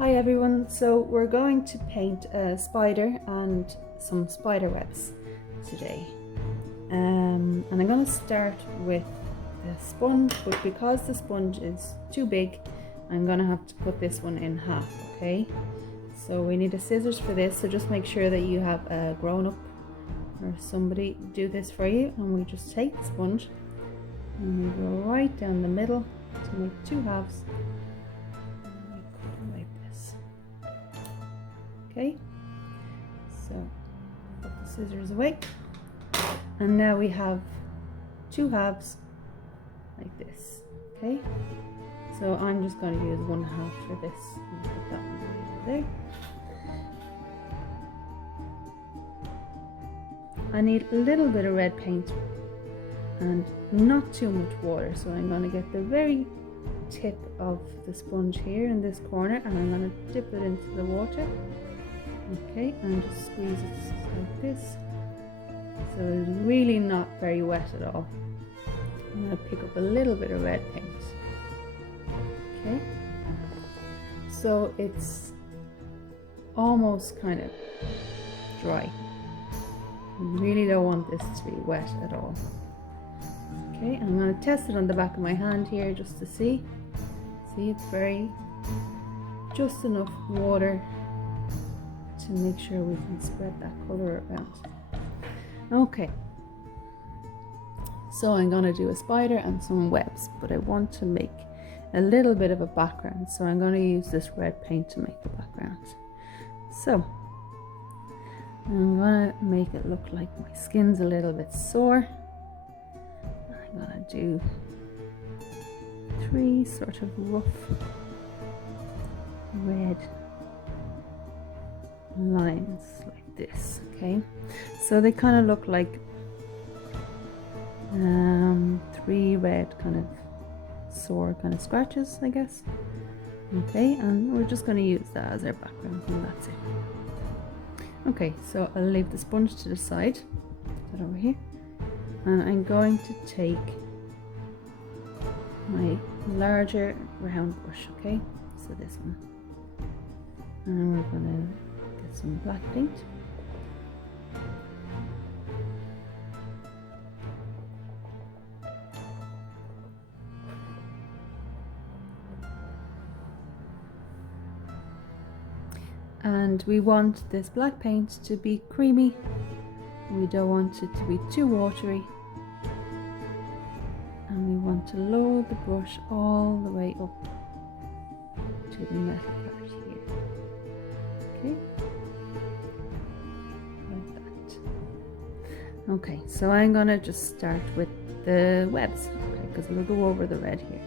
Hi everyone, so we're going to paint a spider and some spider webs today. And I'm going to start with the sponge, but because the sponge is too big, I'm going to have to cut this one in half, okay? So we need a scissors for this, so just make sure that you have a grown-up or somebody do this for you. And we just take the sponge and we go right down the middle to make two halves. Okay, so put the scissors away, and now we have two halves like this. Okay, so I'm just going to use one half for this and put that one over there. I need a little bit of red paint and not too much water, so I'm going to get the very tip of the sponge here in this corner and I'm going to dip it into the water. Okay, and just squeeze it like this, so it's really not very wet at all. I'm going to pick up a little bit of red paint. Okay, so it's almost kind of dry. I really don't want this to be wet at all. Okay, I'm going to test it on the back of my hand here just to see. See, it's just enough water to make sure we can spread that color around. Okay, so I'm going to do a spider and some webs, but I want to make a little bit of a background, so I'm going to use this red paint to make the background. So I'm going to make it look like my skin's a little bit sore. I'm going to do 3 sort of rough red lines like this. Okay, so they kind of look like 3 red kind of sore kind of scratches, I guess. Okay, and we're just going to use that as our background and that's it. Okay, so I'll leave the sponge to the side, put that over here, and I'm going to take my larger round brush, okay, so this one, and we're going to some black paint. And we want this black paint to be creamy. We don't want it to be too watery. And we want to load the brush all the way up to the metal part here. Okay. Okay, so I'm gonna just start with the webs, okay, because we'll go over the red here.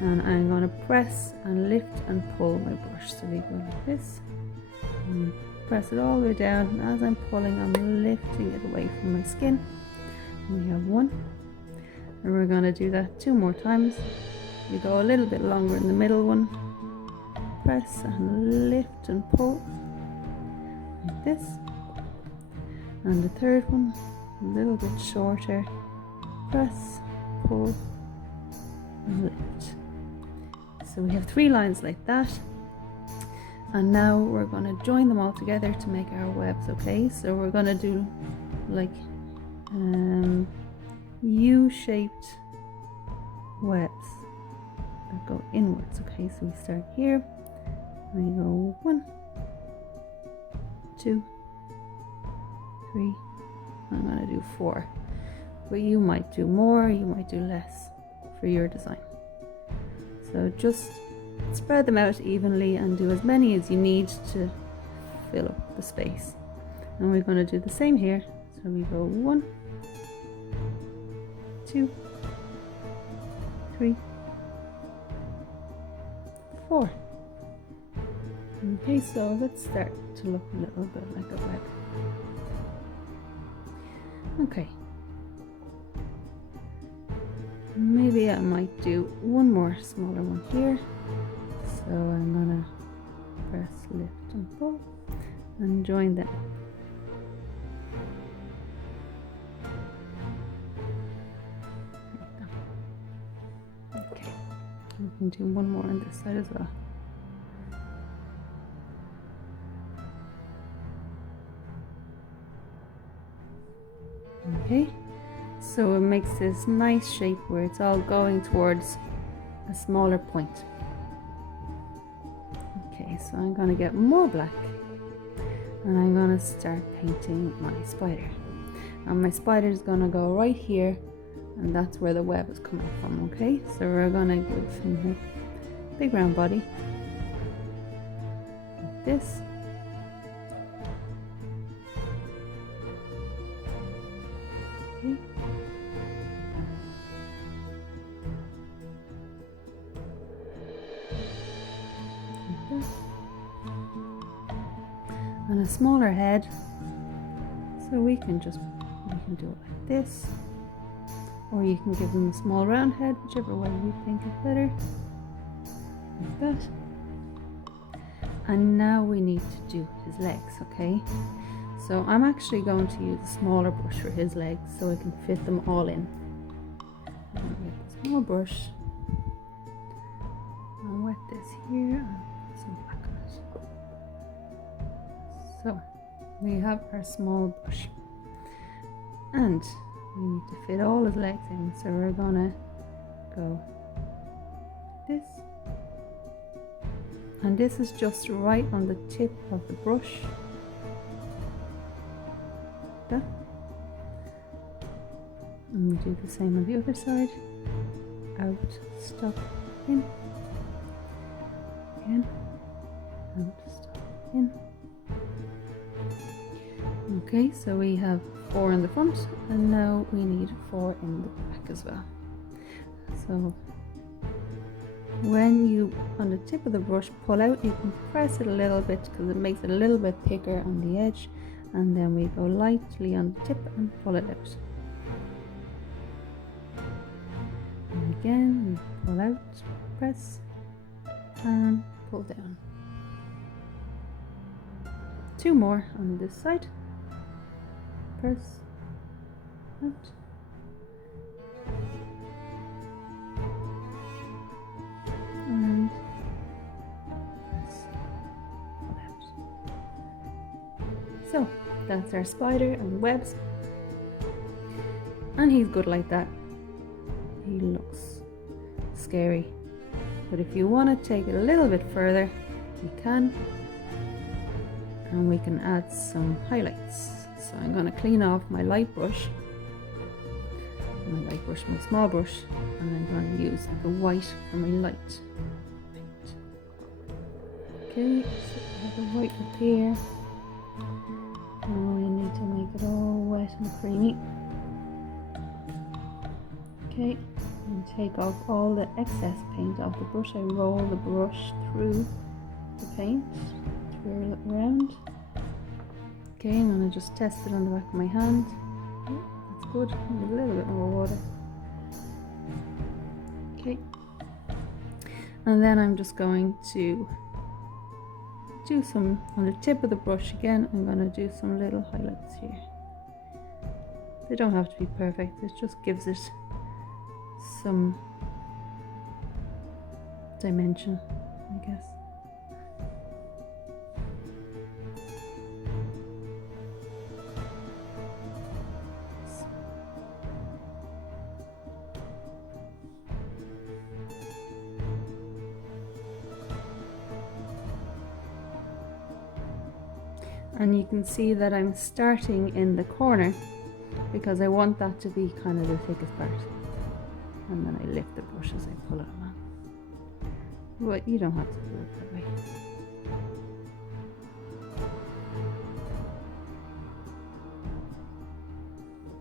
And I'm gonna press and lift and pull my brush. So we go like this, and press it all the way down. And as I'm pulling, I'm lifting it away from my skin. And we have 1, and we're gonna do that 2 more times. We go a little bit longer in the middle one. Press and lift and pull like this. And the third one, a little bit shorter, press, pull, and lift. So we have 3 lines like that. And now we're going to join them all together to make our webs, okay? So we're going to do like U-shaped webs that go inwards, okay? So we start here, and we go 1, 2, 3, I'm going to do 4, but you might do more, you might do less for your design. So just spread them out evenly and do as many as you need to fill up the space. And we're going to do the same here. So we go 1, 2, 3, 4. Okay, so let's start to look a little bit like a web. Okay, maybe I might do one more smaller one here. So I'm gonna press lift and pull and join them. Okay, we can do one more on this side as well. Okay, so it makes this nice shape where it's all going towards a smaller point. Okay, so I'm going to get more black and I'm going to start painting my spider. And my spider is going to go right here, and that's where the web is coming from. Okay, so we're going to give him a big round body like this. Okay. Like this. And a smaller head, so we can do it like this, or you can give them a small round head, whichever way you think is better, like that. And now we need to do his legs. Okay, so I'm actually going to use a smaller brush for his legs so I can fit them all in. I'm going to get the small brush and wet this here and put some black on it. So we have our small brush and we need to fit all his legs in, so we're gonna go like this, and this is just right on the tip of the brush. That. And we do the same on the other side. Out, stop, in. Again. Out, stop, in. Okay, so we have 4 in the front, and now we need 4 in the back as well. So when you, on the tip of the brush, pull out, you can press it a little bit because it makes it a little bit thicker on the edge, and then we go lightly on the tip and pull it out. And again, we pull out, press, and pull down. 2 more on this side. Press, out, and press, pull out. So that's our spider and webs, and he's good like that. He looks scary, but if you want to take it a little bit further, you can, and we can add some highlights. So I'm going to clean off my light brush, my small brush, and I'm going to use the white for my light paint. Okay, so I have the white up here. Now we need to make it all wet and creamy. Okay, and take off all the excess paint off the brush. I roll the brush through the paint, twirl it around. Okay, I'm going to just test it on the back of my hand. Oh, that's good. Need a little bit more water. Okay. And then I'm just going to do some, on the tip of the brush again, I'm going to do some little highlights here. They don't have to be perfect, it just gives it some dimension, I guess. And you can see that I'm starting in the corner because I want that to be kind of the thickest part. And then I lift the brush as I pull it along. But you don't have to do it that way.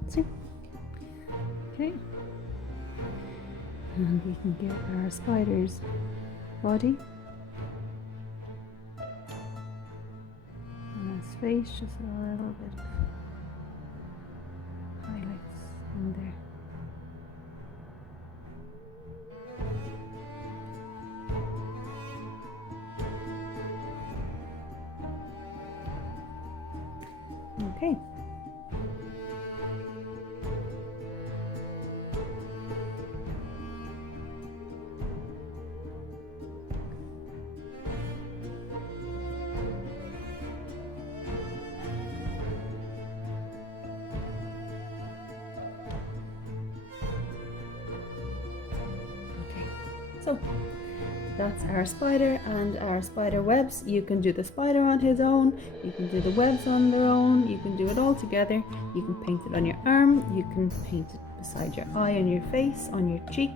See? Okay. And we can get our spider's body. Face, just a little bit of highlights in there. Okay. So that's our spider and our spider webs. You can do the spider on his own, you can do the webs on their own, you can do it all together. You can paint it on your arm, you can paint it beside your eye, on your face, on your cheek.